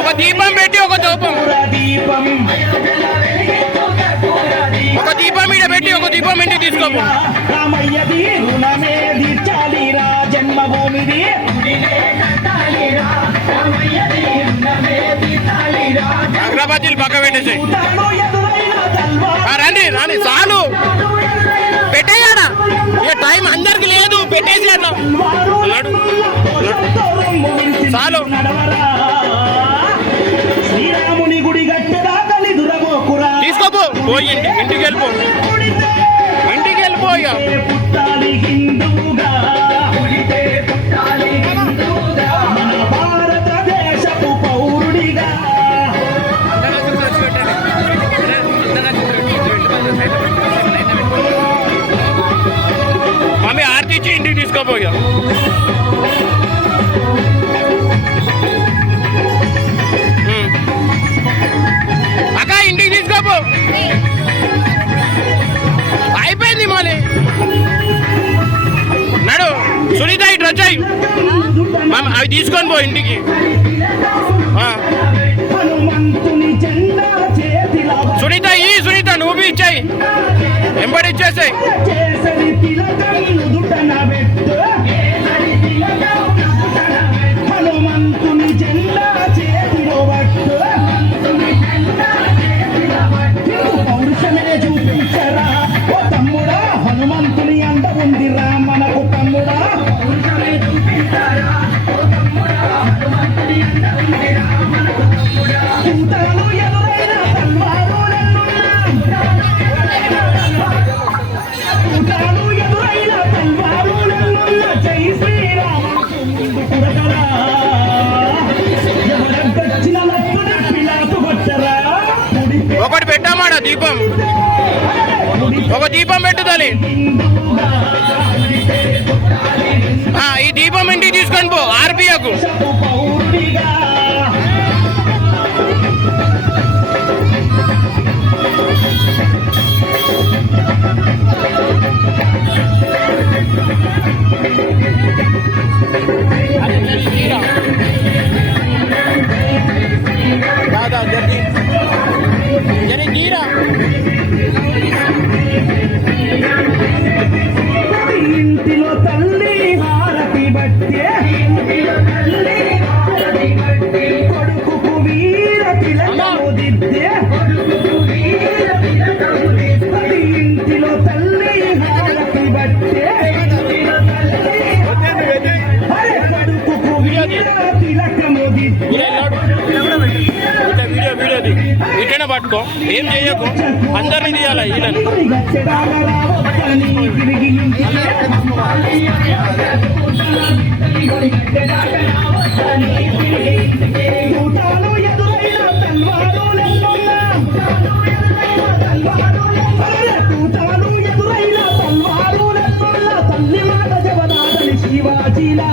ఒక దీపం పెట్టి ఒక దూపం, ఒక దీపం మీద పెట్టి ఒక దీపం ఇంటికి తీసుకోము. జన్మభూమిది అగ్రబత్తిలు పక్క పెట్టేసి రండి రాని చాలు పెట్టేయాడా, ఇక టైం అందరికి లేదు, పెట్టేసి అన్నా చాలు. శ్రీరాముని గుడి గట్టెదాకా నిదురబోకురా, తీసుకోపో పోయి ఇంటికి వెళ్ళిపో, ఇంటికి వెళ్ళిపో. ఇక పుట్టాలి హిందువుగా, మన భారతదేశపు పౌరుడిగా. మమ్మీ ఆర్తి ఇచ్చి ఇంటికి తీసుకోపోయా. అక్క ఇంటికి తీసుకోపో, అయిపోయింది మళ్ళీ. నడు సునీత ఇటు వచ్చాయి, అవి తీసుకొని పో ఇంటికి. సునీత సునీత నువ్వు ఇచ్చాయి, ఎంబడి ఇచ్చేసాయి. హనుమంతుని జెండా చేతిలో పట్టు, పౌరుషమే చూపించరా ఓ తమ్ముడా, హనుమంతుని అండ ఉందిరా మనకు తమ్ముడా. చూతాను ఎదురైన తల్వారులెన్నున్నా, జై శ్రీరామ కురకరా, ఎవరొచ్చిన లప్పున పిలాతు కొట్టరా. ఒకటి పెట్టామాడ దీపం, ఒక దీపం పెట్టుదలి. ఈ దీపం ఇంటికి తీసుకొని పో ఆర్బిఐకు. ఇంటిలో తల్లి హారతి బట్టే, కొడుకు వీర తిలకము దిద్దే. ఇంటిలో తల్లి హారతి బట్టే, కొడుకు వీర తిలకము దిద్దే. ఇటైనా పట్టుకో, ఏం చెయ్యకు, అందరినీ తీయాలి వీళ్ళని. తల్లి మాట జవదాదని శివాజీలా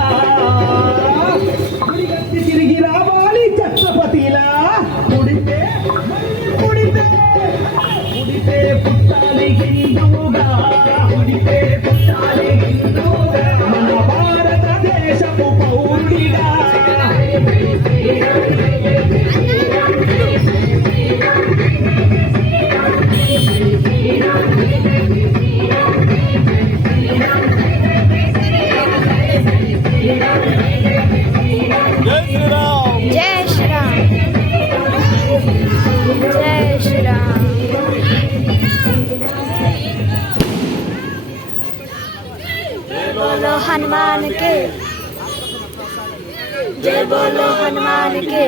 తిరిగి రావాలి ఛత్రపతిలా. పుడితే పుట్టాలి హిందువుగా, మన భారతదేశపు పౌరుడిగా. జై శ్రీరామ్, జై శ్రీరామ్. जय बोलो हनुमान के, जय बोलो हनुमान के.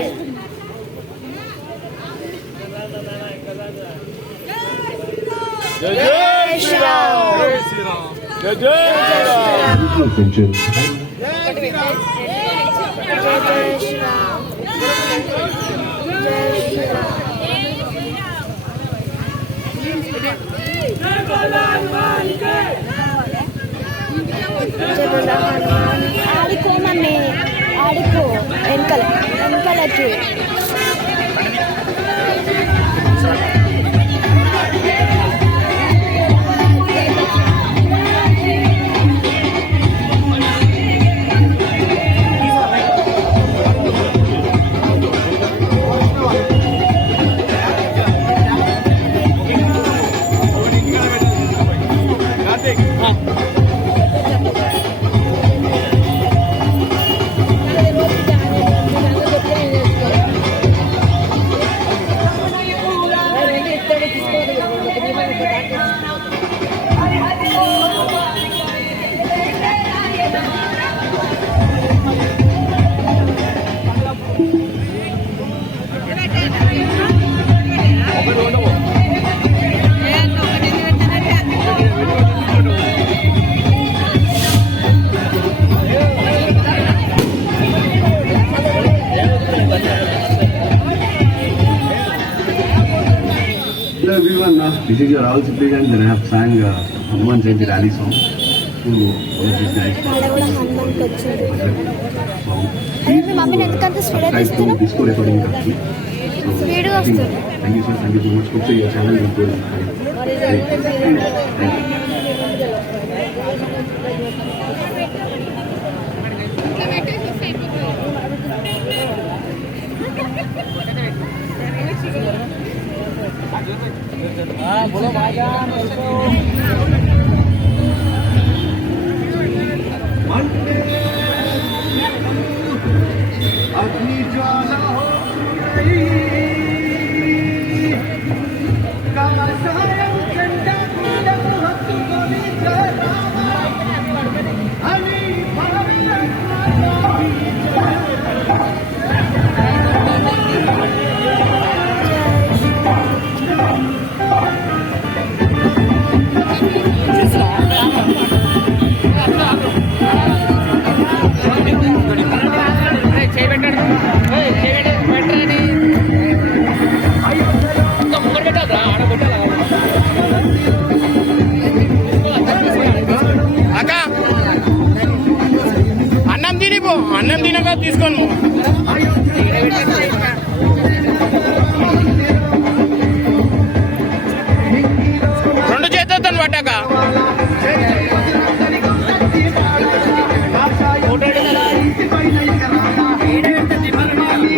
जय श्री राम, जय जय श्री राम, जय श्री राम, जय श्री राम. जय बोलो हनुमान के, जय बोलो हनुमान. आड़को मम्मी आड़को एनकल एनकलकी. This is your all citizens and I have sang Hanuman Jayanti rally song to all of these guys. ఆడ కూడా హనుమాన్కి వచ్చింది. Song. అదే మీ మమ్మీని ఎందుకంత speed Subscribe to తీస్తున్నావు? Disco Recording Industry. So, Speed గా I think- వస్తుంది. Thank you sir, thank you so much. Hope so your channel will grow. Thank you. అక్క అన్నం తినిపో, అన్నం తినక తీసుకోను. రెండు చేతులతో పట్టాక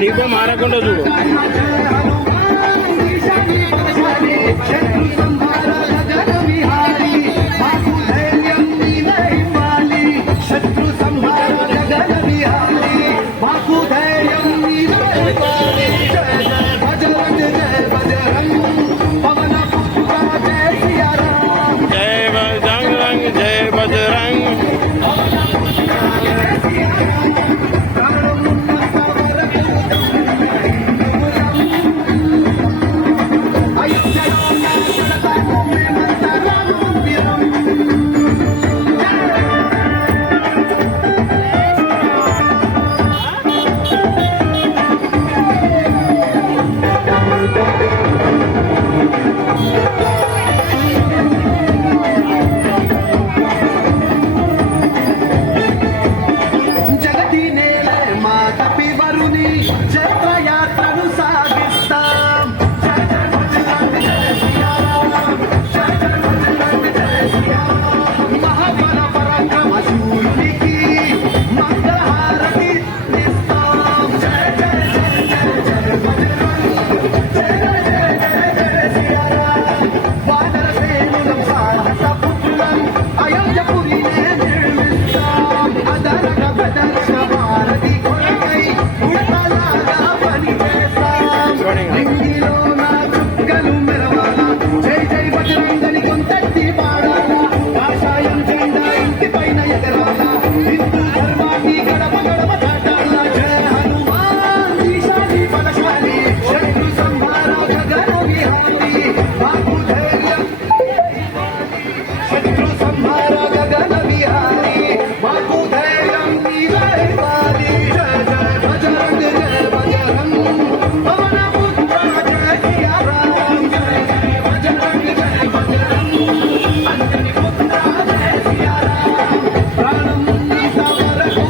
దీపం మారకుండా చూడు. జై బజరంగ్ జై బజరంగ్. జగతి నేల మా కపివరుని చక్రయాత్రను సాగిస్తాం. మహాబల పరాక్రమ శూరునికి మంగళహారతి ఇస్తాం. జయ జయ జయ జయ వానర సేనులం సాహస పుత్రులం అయోధ్యపురినే నిర్మిస్తాం. అదరగ బదర్శ భారతి కొరకై ఉడతలాగా పనిచేస్తాం. నింగిలో నా చుక్కలు మెరవాలా, జై జై బజరంగని కొంతటి పాడాలా, కాషాయం జెండా ఇంటి పైన ఎగరాలా, హిందూ ధర్మాన్ని గడప గడప దాటాలా. జయ హనుమాన్ ఈశాని బలశాలి, శత్రు సంహార గగన విహారి, మాకు ధైర్యం శత్రు సంహార గగన విహారి, మాకు ధైర్యం నీవే ఇవ్వాలి. జయ జయ బజరంగ్ జయ బజరంగ్, పవన పుత్ర జయ సియారాం. జయ జయ బజరంగ్ జయ బజరంగ్, అంజని పుత్ర జయ సియారాం. ప్రాణం నీత వరకు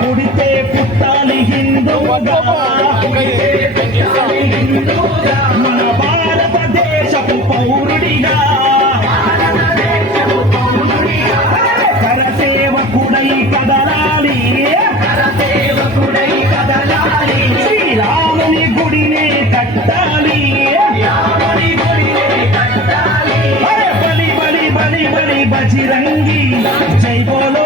పుడితే పుట్టాలి హిందూగా, మన భారతదేశపు పౌరుడిగా, కరసేవకుడై కదలాలి, శ్రీరాముని గుడినే కట్టాలి. అరే బలి బలి బలి బలి బజిరంగి, జై బోలో